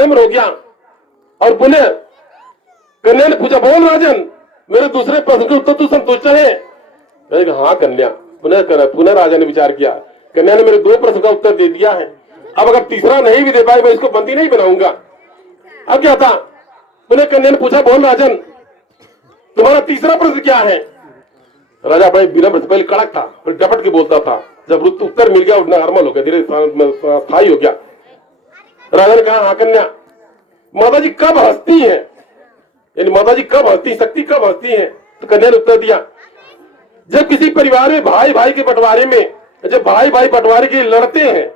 विनम्र हो गया और पुनः कन्या ने पूछा, बोल राजन, मेरे दूसरे प्रश्न के उत्तर तू संतुष्ट है? हाँ कन्या। पुनः राजा ने विचार किया, कन्या ने मेरे 2 प्रश्न का उत्तर दे दिया है, अब अगर तीसरा नहीं भी दे पाए मैं इसको बंदी नहीं बनाऊंगा। अब क्या था? पुनः कन्या ने पूछा, बोल राजन, तुम्हारा तीसरा प्रश्न क्या है? राजा भाई विनम्र, पहले कड़क था, फिर डपट के बोलता था। जब उत्तर मिल गया, नॉर्मल हो गया, धीरे स्थायी हो गया। राजा ने कहा, हाँ कन्या, माता जी कब हंसती है, यानी माता जी कब हंसती, शक्ति कब हंसती है? तो कन्या ने उत्तर दिया, जब किसी परिवार में भाई भाई के बंटवारे में, जब भाई भाई बंटवारे के लिए लड़ते हैं,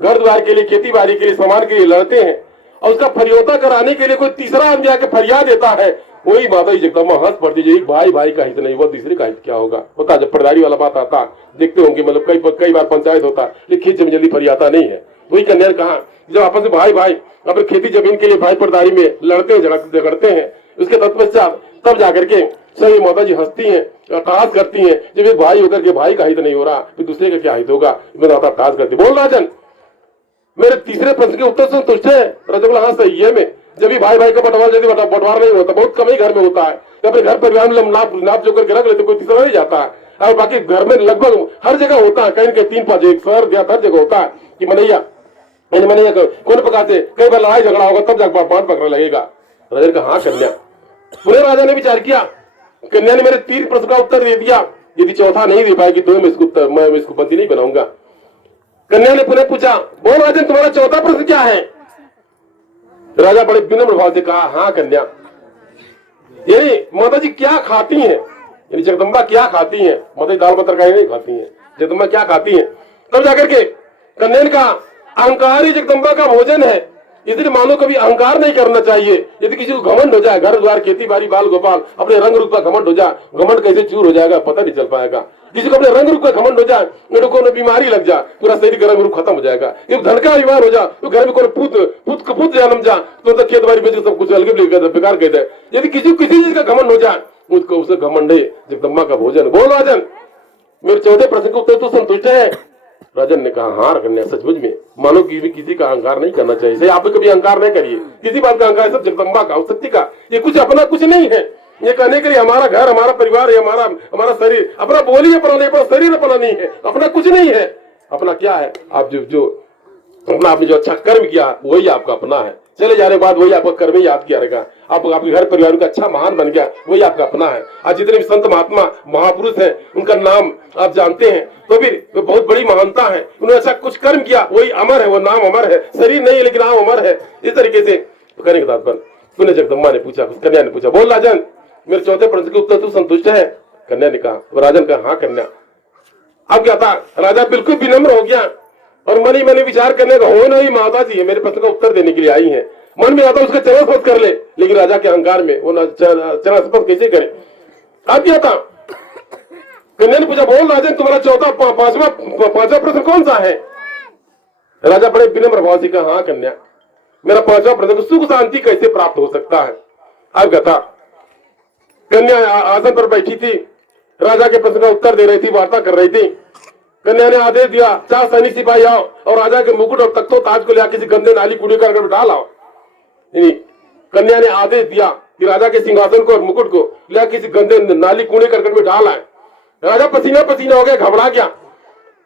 घर द्वार के लिए, खेती बाड़ी के लिए, सामान के लिए लड़ते हैं, और उसका फरियोता कराने के लिए कोई तीसरा आदमी आके फरियाद देता है, वही माता जी जगदम्बा हंस पड़ती है। एक भाई भाई का हित नहीं, वो तीसरे का हित क्या होगा? होता जब पटदारी वाला बात आता, देखते होंगे, मतलब कई बार पंचायत होता, लेकिन खेत जल्दी फरियाता नहीं है। वही कन्या ने कहा, जब आपस में भाई भाई अपने खेती जमीन के लिए भाई पटदारी में लड़ते हैं, झगड़ते हैं, उसके तत्पश्चात तब जाकर के सही माता जी हंसती हैं, टास करती हैं। जब एक भाई होकर के भाई का हित नहीं हो रहा, फिर दूसरे का क्या हित होगा? माता टास करती। बोल राजन, मेरे तीसरे प्रश्न के उत्तर से संतुष्ट है? राजा बोला, हाँ सही है। मैं जब भी भाई भाई का बंटवारा नहीं होता, बहुत कम ही घर में होता है, अपने घर परिवार में नाप जो करके रख लेते, कोई तीसरा नहीं जाता है। और बाकी घर में लगभग हर जगह होता है, कहीं न कहीं 3-5 एक शहर या हर जगह होता है कि मनैया कौन पकाते, कई बार लड़ाई झगड़ा होगा तब जाकर बांट पकड़ने लगेगा। राजा ने कहा, हाँ कन्या। पूरे राजा ने विचार किया, कन्या ने मेरे 3 प्रश्न का उत्तर दे दिया, यदि चौथा नहीं दे पाएगी तो मैं इसको बंदी नहीं बनाऊंगा। कन्या ने पुनः पूछा, बोल राजन, तुम्हारा चौथा प्रश्न क्या है? राजा बड़े विनम्र भाव से कहा, हाँ कन्या, यही माता जी क्या खाती हैं, यानी जगदम्बा क्या खाती हैं? माता जी दाल तरकारी नहीं खाती हैं, जगदम्बा क्या खाती हैं? तब जाकर के कन्या ने कहा, अहंकार ही जगदम्बा का भोजन है, इसलिए मानो कभी अहंकार नहीं करना चाहिए। यदि किसी को घमंड हो जाए, घर द्वार खेती बाड़ी बाल गोपाल अपने रंग रूप का घमंड हो जाए, घमंड कैसे चूर हो जाएगा पता नहीं चल पाएगा। किसी को अपने रंग रूप का घमंड हो जाए, कोई बीमारी लग जाए, पूरा शरीर का रंग रूप खत्म हो जाएगा। धन का बीमार हो जाए तो घर में कोई पुत जन्म जाए तो खेत बाड़ी बेच सब कुछ अलग बेकार कहते हैं। यदि किसी चीज का घमंड हो जाए, उसको उसे घमंड जगदम्बा का भोजन। बोल राजन, मेरे चौथे प्रश्न के उत्तर तो संतुष्ट है? राजन ने कहा, हाँ कन्या, सचमुच में मानो कि भी किसी का अहंकार नहीं करना चाहिए। आप कभी अहंकार नहीं करिए, किसी बात का अहंकार, सब जगदम्बा का, शक्ति का। ये कुछ अपना कुछ नहीं है, ये कहने के लिए हमारा घर, हमारा परिवार, हमारा शरीर अपना, बोली अपना नहीं, अपना शरीर अपना नहीं है, अपना कुछ नहीं है। अपना क्या है? आप जो आपने जो अच्छा कर्म किया वही आपका अपना है। चले जाने के बाद वही आपका कर्म ही याद किया रहेगा। आपके घर परिवार का अच्छा महान बन गया, वही आपका अपना है। आज जितने भी संत महात्मा महापुरुष हैं, उनका नाम आप जानते हैं, तो फिर बहुत बड़ी महानता है। उन्होंने अच्छा कुछ कर्म किया, वही अमर है, वो नाम अमर है। शरीर नहीं है लेकिन नाम अमर है। इस तरीके से कहने के तात्पर्य पुनः जगदम्बा ने पूछा, कन्या ने पूछा, बोल राजन, मेरे चौथे प्रश्न के उत्तर तू संतुष्ट है? कन्या ने कहा, राजन कहा, हाँ कन्या। अब क्या था? राजा बिल्कुल विनम्र हो गया और मन ही मन विचार करने का, हो नहीं माता जी मेरे प्रश्न का उत्तर देने के लिए आई है। मन में आता उसका चरण स्पर्श कर ले, लेकिन राजा के अहंकार में वो चरण स्पर्श कैसे करे? अब क्या था? कन्या ने पूछा, बोल राजन, तुम्हारा चौथा पांचवा प्रश्न कौन सा है? राजा बड़े विनम्र भाव से कहा, हाँ कन्या, मेरा 5वां प्रश्न, सुख शांति कैसे प्राप्त हो सकता है? अब क्या था? कन्या आसन पर बैठी थी, राजा के प्रश्न का उत्तर दे रही थी, वार्ता कर रही थी। कन्या ने आदेश दिया, 4 सैनिक सिपाही आओ और राजा के मुकुट और तख्तो ताज को ले किसी गंदे नाली कूड़े करके डाल आओ। कन्या ने आदेश दिया कि राजा के सिंहासन को और मुकुट को ले किसी गंदे नाली कूड़े करकट में डाल आए। राजा पसीना पसीना हो गया, घबरा गया।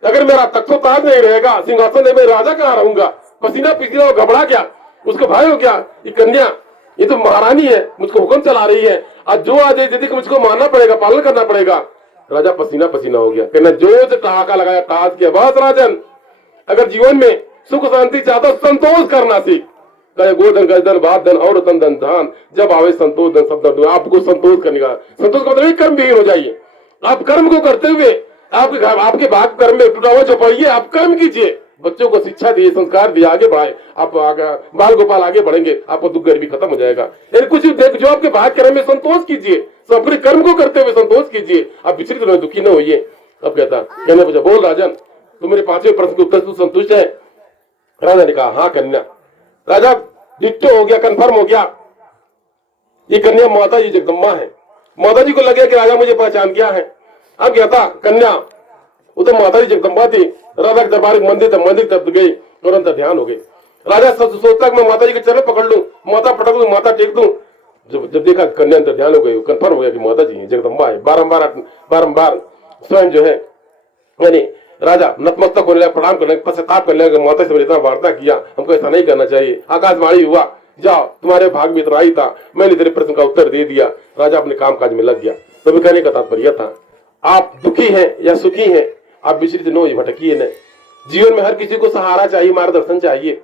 अगर मेरा तख्तो ताज नहीं रहेगा, सिंहासन नहीं, मैं राजा कहाँ रहूंगा? पसीना पसीना घबरा गया, उसको भय हो गया। ये कन्या, ये तो महारानी है, मुझको हुक्म चला रही है, आज जो आदेश देती कि मुझको मानना पड़ेगा, पालन करना पड़ेगा। राजा पसीना पसीना हो गया, कहना जो ठहाका लगाया, टास किया। बस राजन, अगर जीवन में सुख शांति चाहता, संतोष करना सीख। गोधन गजधन बाप धन और तन धन धान, जब आवे संतोष धन सब धन। आपको संतोष करने का, संतोष का मतलब कर्म भी हो जाइए। आप कर्म को करते हुए आपके भाग कर्म में टूटा हुआ छुपाइए, आप कर्म कीजिए, बच्चों को शिक्षा दिए, संस्कार दिए, आगे बढ़ाए, आप बाल गोपाल आगे बढ़ेंगे, आपको दुख गरीबी खत्म हो जाएगा। यानी कुछ देख जो आपके भाग कर्म में संतोष कीजिए, अपने कर्म को करते हुए संतोष कीजिए, आप विचलित न दुखी न होइए। अब कहना पूछा, बोल राजन, तुम मेरे 5वें प्रश्न के उत्तर से संतुष्ट है? राजा ने कहा, हाँ कन्या। राजा डिट्टो हो गया, कंफर्म हो गया, ये कन्या माता जी जगदम्बा है। माता जी को लगे कि राजा मुझे पहचान गया है। अब क्या था? कन्या वो तो माता जी जगदम्बा थी। राजा के दरबार मंदिर तक गई और अंदर ध्यान हो गई। राजा सोचता कि मैं माता जी के चरण पकड़ लूं, माता पटक दूं, माता टेक दूं। जब देखा कन्या अंतर ध्यान हो गई, कंफर्म हो गया कि माता जी हैं, जगदम्बा है। बारंबार स्वयं जो है यानी राजा नतमस्तक होने लगा, प्रणाम करने लगा, पश्चाताप करने लगा, माता से मैंने इतना वार्ता किया, हमको ऐसा नहीं करना चाहिए। आकाशवाणी हुआ, जाओ तुम्हारे भाग में इतना ही था, मैंने तेरे प्रश्न का उत्तर दे दिया। राजा अपने कामकाज में लग गया। तो कहने का तात्पर्य था, आप दुखी हैं या सुखी हैं, आप विचलित न हो, भटकिए न। जीवन में हर किसी को सहारा चाहिए, मार्गदर्शन चाहिए।